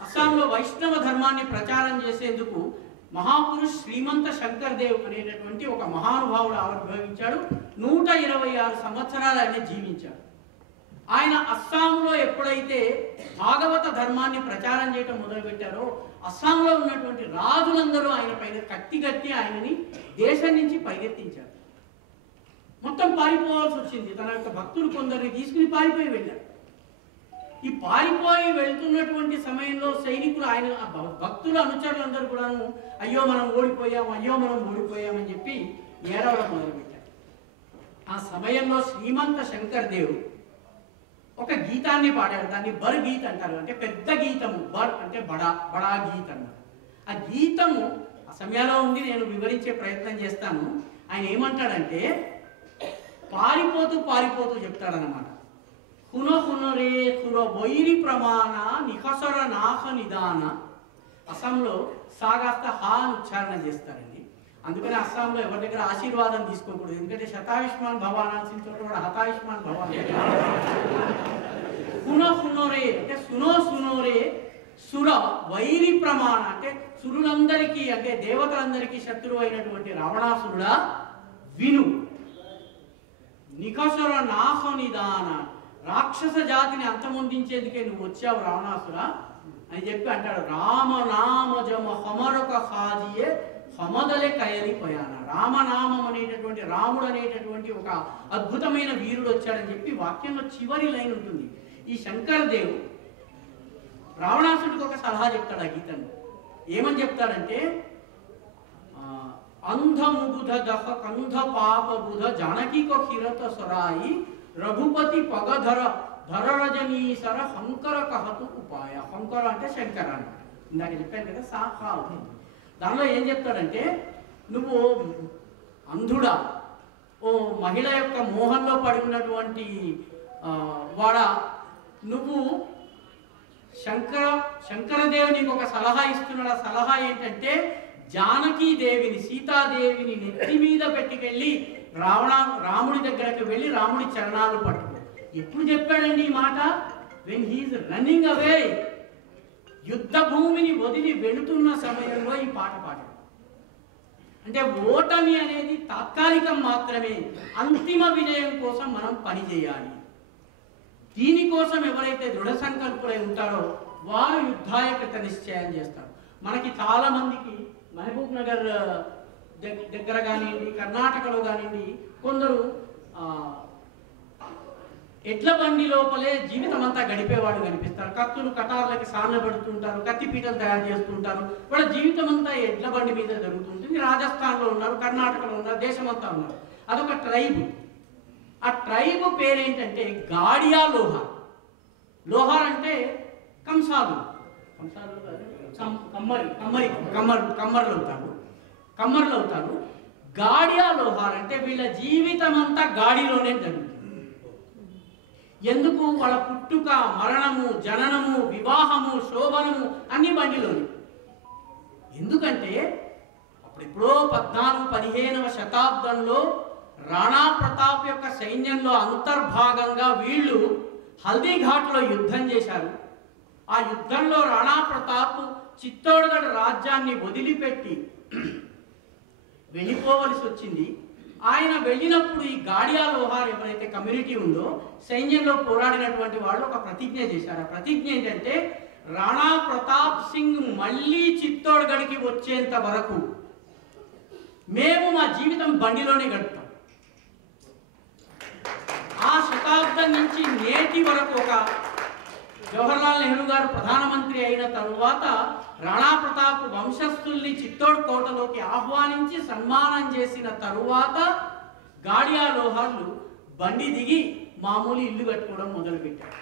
అస్సాంలో వైష్ణవ ధర్మాన్ని ప్రచారం చేసేందుకు మహాపురుష్ శ్రీమంత శంకర్ దేవ్ అనేటటువంటి ఒక మహానుభావుడు ఆవిర్భవించాడు. 126 సంవత్సరాలు ఆయన జీవించాడు. ఆయన అస్సాంలో ఎప్పుడైతే భాగవత ధర్మాన్ని ప్రచారం చేయటం మొదలుపెట్టారో అస్సాంలో ఉన్నటువంటి రాజులందరూ ఆయన పైన కత్తి ఆయనని దేశం నుంచి పరిగెత్తించారు. మొత్తం పారిపోవాల్సి వచ్చింది. తన యొక్క భక్తులు కొందరిని తీసుకుని పారిపోయి వెళ్ళారు. ఈ పారిపోయి వెళ్తున్నటువంటి సమయంలో సైనికులు, ఆయన భక్తుల అనుచరులందరూ కూడాను అయ్యో మనం ఓడిపోయామని చెప్పి ఏడవడం మొదలుపెట్టారు. ఆ సమయంలో శ్రీమంత శంకర్ దేవ్ ఒక గీతాన్ని పాడాడు. దాన్ని బర్ గీత్ అంటారు, అంటే పెద్ద గీతము. బర్ అంటే బడా గీత్ అన్నారు. ఆ గీతము ఆ సమయంలో ఉంది, నేను వివరించే ప్రయత్నం చేస్తాను. ఆయన ఏమంటాడంటే పారిపోతూ చెప్తాడనమాట. హునో రే హునో వైరి ప్రమాణ నిఖసర నాహ నిదాన. అస్సాంలో సాగాస్త హాన్ ఉచ్చారణ చేస్తారండి. అందుకని అస్సాంలో ఎవరి దగ్గర ఆశీర్వాదం తీసుకోకూడదు. ఎందుకంటే శతాయుష్మాన్ భవానాల్సిన చోట కూడా హతాయుష్మాన్ భవాన్. హునో రే అంటే సునో రే సుర వైరి ప్రమాణ అంటే సురులందరికీ, అంటే దేవతలందరికీ శత్రువు అయినటువంటి రావణాసురుడా విను. నిఖసర నాహ నిదాన, రాక్షస జాతిని అంతమొందించేందుకే నువ్వు వచ్చావు రావణాసుర అని చెప్పి అంటాడు. రామనామజమ హమరొక హాజియే హమదలే కయలిపోయాన. రామనామం అనేటటువంటి, రాముడు అనేటటువంటి ఒక అద్భుతమైన వీరుడు వచ్చాడని చెప్పి వాక్యంలో చివరి లైన్ ఉంటుంది. ఈ శంకర్ దేవ్ రావణాసుడికి ఒక సలహా చెప్తాడు ఆ గీతను. ఏమని చెప్తాడంటే అంధముగుధ దహ కంధ పాప బుధ జానకికో కిరత సరాయి రఘుపతి పగధర ధర రజనీసర హంకర కహతు ఉపాయ. హంకర అంటే శంకర అన్నమాట. ఇందాక చెప్పాను కదా, సాహా అవుతుంది. దానిలో ఏం చెప్తాడంటే నువ్వు అంధుడా, ఓ మహిళ యొక్క మోహంలో పడి ఉన్నటువంటి వాడా, నువ్వు శంకరదేవి నీకు ఒక సలహా ఇస్తున్నాడు. ఆ సలహా ఏంటంటే జానకీదేవిని, సీతాదేవిని నెత్తి మీద పెట్టుకెళ్ళి రాముడి దగ్గరకు వెళ్ళి రాముడి చరణాలు పట్టుకో. ఎప్పుడు చెప్పాడండి ఈ మాట? వెన్ హీఈస్ రన్నింగ్ అవే, యుద్ధ భూమిని వదిలి వెళుతున్న సమయంలో ఈ పాట పాడాడు. అంటే ఓటమి అనేది తాత్కాలికం మాత్రమే, అంతిమ విజయం కోసం మనం పని చేయాలి. దీనికోసం ఎవరైతే దృఢ సంకల్పులై ఉంటారో వారు యుద్ధాయ కృత నిశ్చయం చేస్తారు. మనకి చాలా మందికి మహబూబ్ నగర్ దగ్గర కానివ్వండి, కర్ణాటకలో కానివ్వండి, కొందరు ఎడ్ల బండి లోపలే జీవితం అంతా గడిపేవాడు కనిపిస్తారు. కత్తులు కటార్లకి సాన పెడుతుంటారు, కత్తిపీటలు తయారు చేస్తుంటారు. వాళ్ళ జీవితం అంతా ఎడ్ల బండి మీద జరుగుతుంటుంది. రాజస్థాన్లో ఉన్నారు, కర్ణాటకలో ఉన్నారు, దేశమంతా ఉన్నారు. అదొక ట్రైబ్. ఆ ట్రైబ్ పేరేంటంటే గాడియా లోహార్. లోహార్ అంటే కంసాలు, కమ్మర్లు అవుతారు. కమ్మర్లు అవుతారు. గాడియా లోహార్ అంటే వీళ్ళ జీవితం అంతా గాడిలోనే జరుగుతుంది. ఎందుకు? వాళ్ళ పుట్టుక, మరణము, జననము, వివాహము, శోభనము అన్ని బండిలోనే. ఎందుకంటే అప్పుడెప్పుడో 14-15వ శతాబ్దంలో రాణా ప్రతాప్ యొక్క సైన్యంలో అంతర్భాగంగా వీళ్ళు హల్దీఘాట్లో యుద్ధం చేశారు. ఆ యుద్ధంలో రాణా ప్రతాప్ చిత్తోడ్గఢ్ రాజ్యాన్ని వదిలిపెట్టి వెళ్ళిపోవలసి వచ్చింది. ఆయన వెళ్ళినప్పుడు ఈ గాడియా లోహార్ ఎవరైతే కమ్యూనిటీ ఉందో సైన్యంలో పోరాడినటువంటి వాళ్ళు ఒక ప్రతిజ్ఞ చేశారు. ఆ ప్రతిజ్ఞ ఏంటంటే రాణా ప్రతాప్ సింగ్ మళ్ళీ చిత్తోడ్గఢ్కి వచ్చేంత వరకు మేము మా జీవితం బండిలోనే గడుపుతాం. ఆ శతాబ్దం నుంచి నేటి వరకు ఒక జవహర్లాల్ నెహ్రూ గారు ప్రధానమంత్రి అయిన తరువాత రాణా ప్రతాప్ వంశస్థుల్ని చిత్తోడ్ కోటలోకి ఆహ్వానించి సన్మానం చేసిన తరువాత గాడియా లోహార్లు బండి దిగి మామూలు ఇల్లు కట్టుకోవడం మొదలుపెట్టారు.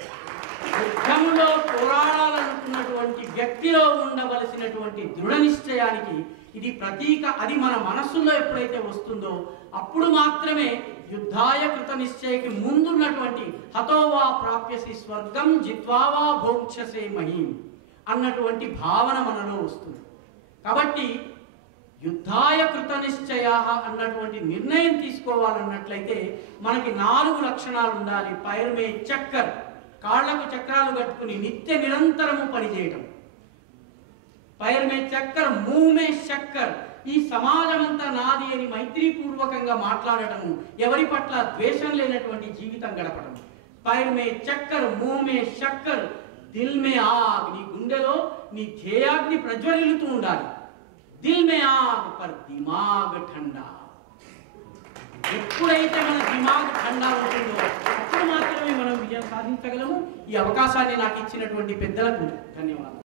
యుద్ధంలో పోరాడాలనుకున్నటువంటి వ్యక్తిలో ఉండవలసినటువంటి దృఢ నిశ్చయానికి ఇది ప్రతీక. అది మన మనస్సులో ఎప్పుడైతే వస్తుందో అప్పుడు మాత్రమే యుద్ధాయ కృత నిశ్చయకి ముందున్నటువంటి హతోవా ప్రాప్యసి స్వర్గం జిత్వావా భోక్షసే మహీం అన్నటువంటి భావన మనలో వస్తుంది. కాబట్టి యుద్ధాయ కృత నిశ్చయ అన్నటువంటి నిర్ణయం తీసుకోవాలన్నట్లయితే మనకి 4 లక్షణాలు ఉండాలి. పైర్ మే చక్కర్, కాళ్లకు చక్రాలు కట్టుకుని నిత్య నిరంతరము పనిచేయటం. పైర్ మే చక్కర్, ముహ్ మే శక్కర్, ఈ సమాజమంతా నాది అని మైత్రీపూర్వకంగా మాట్లాడటము, ఎవరి పట్ల ద్వేషం లేనటువంటి జీవితం గడపడం. పైర్ మే చక్కర్, ముహ్ మే శక్కర్, దిల్ మే ఆగ్, నీ గుండెలో నీ ధ్యేయాగ్ని ప్రజ్వరిల్లుతూ ఉండాలి. దిల్ మే ఆగ్ పర్ దిమాగ్ ఠండా. ఎప్పుడైతే మన దిమాగ్ ఠండా ఉంటుందో అప్పుడు మాత్రమే మనం విజయం సాధించగలము. ఈ అవకాశాన్ని నాకు ఇచ్చినటువంటి పెద్దలకు ధన్యవాదాలు.